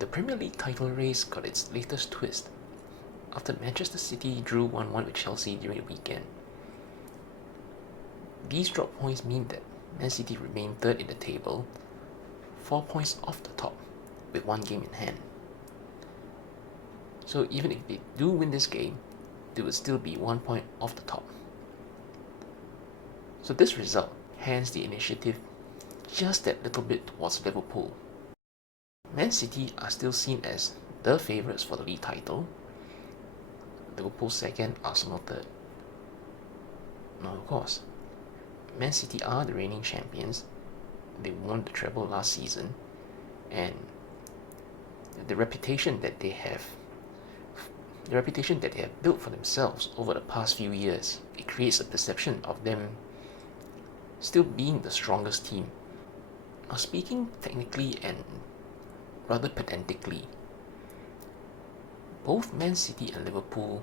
The Premier League title race got its latest twist after Manchester City drew 1-1 with Chelsea during the weekend. These drop points mean that Man City remain third in the table, 4 points off the top, with one game in hand. So even if they do win this game, they would still be 1 point off the top. So this result hands the initiative just that little bit towards Liverpool. Man City are still seen as the favourites for the league title, Liverpool second, Arsenal third. Now of course, Man City are the reigning champions. They won the treble last season, and the reputation that they have built for themselves over the past few years, it creates a perception of them still being the strongest team. Now speaking technically and rather pedantically, both Man City and Liverpool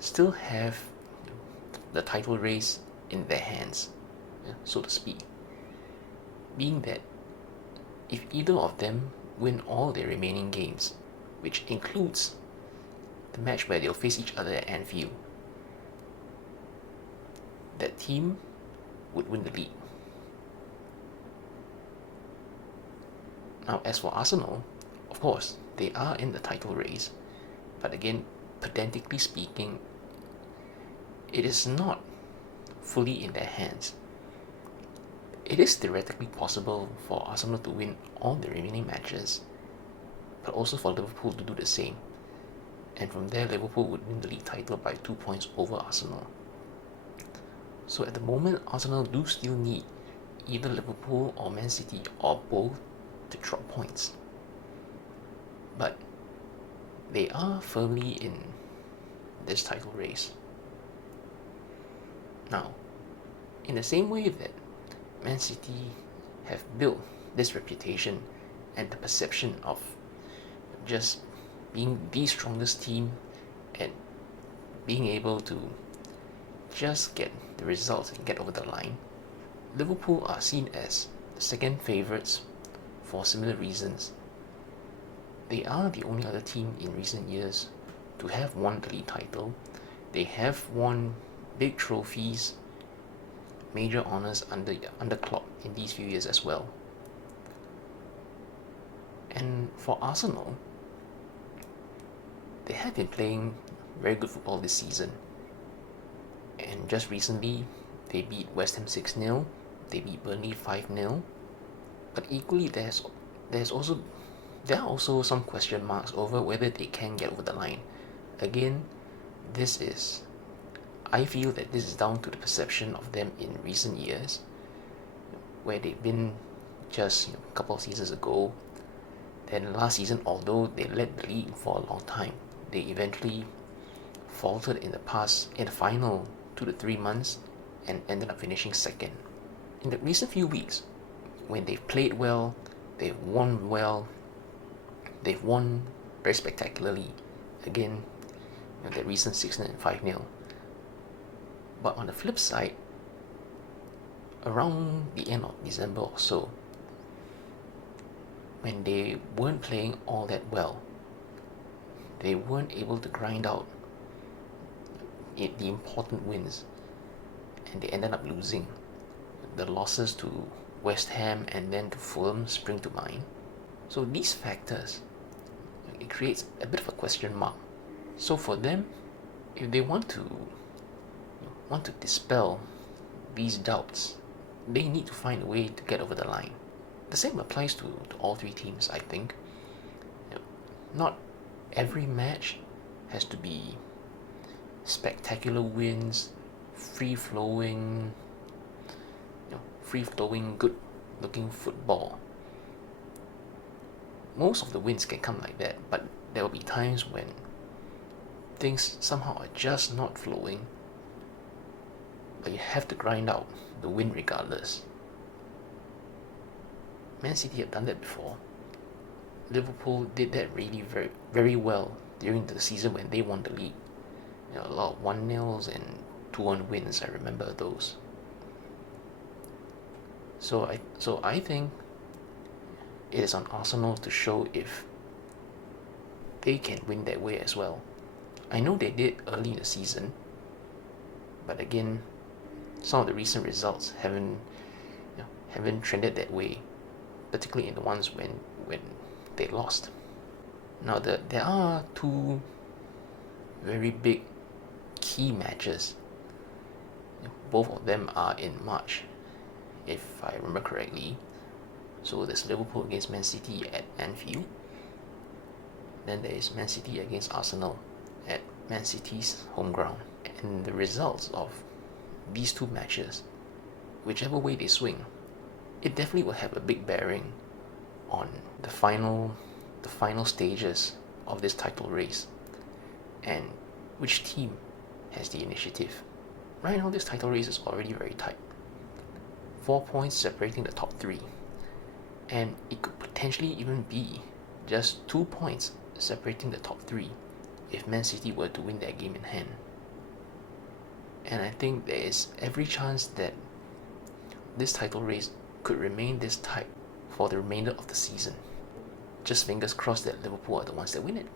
still have the title race in their hands, so to speak. Being that if either of them win all their remaining games, which includes the match where they'll face each other at Anfield, that team would win the league. Now, as for Arsenal, of course, they are in the title race, but again, pedantically speaking, it is not fully in their hands. It is theoretically possible for Arsenal to win all the remaining matches, but also for Liverpool to do the same. And from there, Liverpool would win the league title by 2 points over Arsenal. So at the moment, Arsenal do still need either Liverpool or Man City or both to drop points. But they are firmly in this title race. Now, in the same way that Man City have built this reputation and the perception of just being the strongest team and being able to just get the results and get over the line, Liverpool are seen as the second favourites for similar reasons. They are the only other team in recent years to have won the league title. They have won big trophies, major honours under Klopp in these few years as well. And for Arsenal, they have been playing very good football this season. And just recently, they beat West Ham 6-0, they beat Burnley 5-0. But equally, there are also some question marks over whether they can get over the line. Again, I feel that this is down to the perception of them in recent years, where they've been just a couple of seasons ago. Then last season, although they led the league for a long time, they eventually faltered in the final 2 to 3 months and ended up finishing second. In the recent few weeks, when they've played well, they've won well, they've won very spectacularly. Again, the recent 6-0 and 5-0. But on the flip side, around the end of December or so, when they weren't playing all that well, they weren't able to grind out the important wins, and they ended up losing. The losses to West Ham and then to Fulham spring to mind. So these factors, it creates a bit of a question mark. So for them, if they want to dispel these doubts, they need to find a way to get over the line. The same applies to all three teams, I think. Not every match has to be spectacular wins, free-flowing, good-looking football. Most of the wins can come like that, but there will be times when things somehow are just not flowing, but you have to grind out the win regardless. Man City have done that before. Liverpool did that really very, very well during the season when they won the league. A lot of 1-0s and 2-1 wins, I remember those. So I think it is on Arsenal to show if they can win that way as well. I know they did early in the season, but again, some of the recent results haven't trended that way, particularly in the ones when they lost. Now there are two very big key matches. Both of them are in March, if I remember correctly. So there's Liverpool against Man City at Anfield. Then there is Man City against Arsenal at Man City's home ground. And the results of these two matches, whichever way they swing, it definitely will have a big bearing on the final stages of this title race and which team has the initiative. Right now, this title race is already very tight. 4 points separating the top three, and it could potentially even be just 2 points separating the top three if Man City were to win their game in hand. And I think there is every chance that this title race could remain this tight for the remainder of the season. Just fingers crossed that Liverpool are the ones that win it.